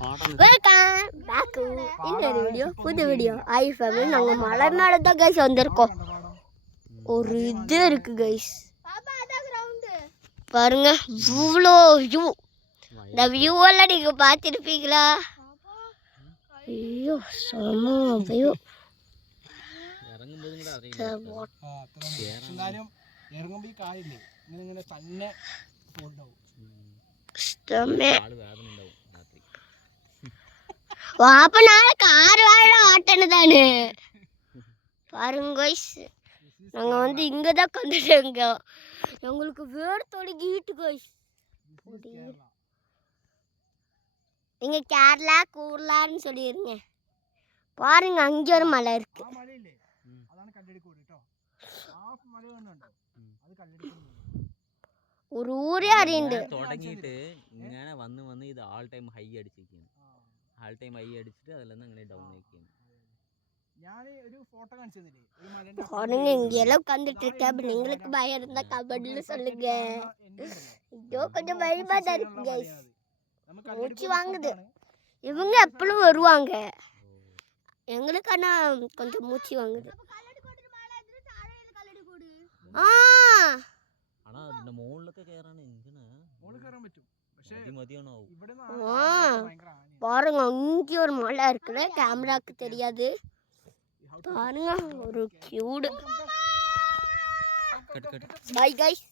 Welcome back to இன்னொரு video, புது video. I family, நாங்கள் மலை மேலே தான் கைஸ் வந்திருக்கோம். ஒரு இது இருக்கு கைஸ், பாருங்க. இவ்வளோ வியூ, இந்த வியூவெல்லாம் நீங்கள் பார்த்துருப்பீங்களா? ஐயோ செம வியூ. அப்ப நாளை கார் வாழ ஆட்டணுதானே பாருங்க. நாங்க வந்து இங்கதான் கண்டுட்டோங்க. எங்களுக்கு வேர்த்தோட கீட்டு கைஸ். நீங்க கேரளா கூர்லான்னு சொல்லிருங்க. பாருங்க அங்க ஒரு மலை இருக்கு. ஒரு ஊரே அறிந்து தொடங்கிட்டு இങ്ങനെ വന്ന് ഇത് ആൾ ടൈം ഹൈ അടിച്ചിരിക്കുന്നു. ആൾ ടൈം ഹൈ അടിച്ചിട്ട് അതിൽ നിന്ന് അങ്ങനെ ഡൗൺ ആയിരിക്കുന്നു. பாருங்க இங்க எல்லாம் உட்காந்துட்டு இருக்கேன். நீங்களுக்கு பயம் இருந்தா கமெண்ட்ல சொல்லுங்க. இதோ கொஞ்சம் பயமா தான் இருக்கு கைஸ். மூச்சு வாங்குது. இவங்க எப்பளும் வருவாங்க, எங்களுக்கு ஆனா கொஞ்சம் மூச்சு வாங்குது. ஆனா இந்த മോളിലൊക്കെ കേറാൻ എങ്ങനെ മോളിൽ കേറാൻ പറ്റും, പക്ഷേ മതിയാണോ? பாருங்க இங்க ஒரு மலை இருக்குல்ல, கேமராக்கு தெரியாது. பாருங்க ஒரு கியூட். Bye guys.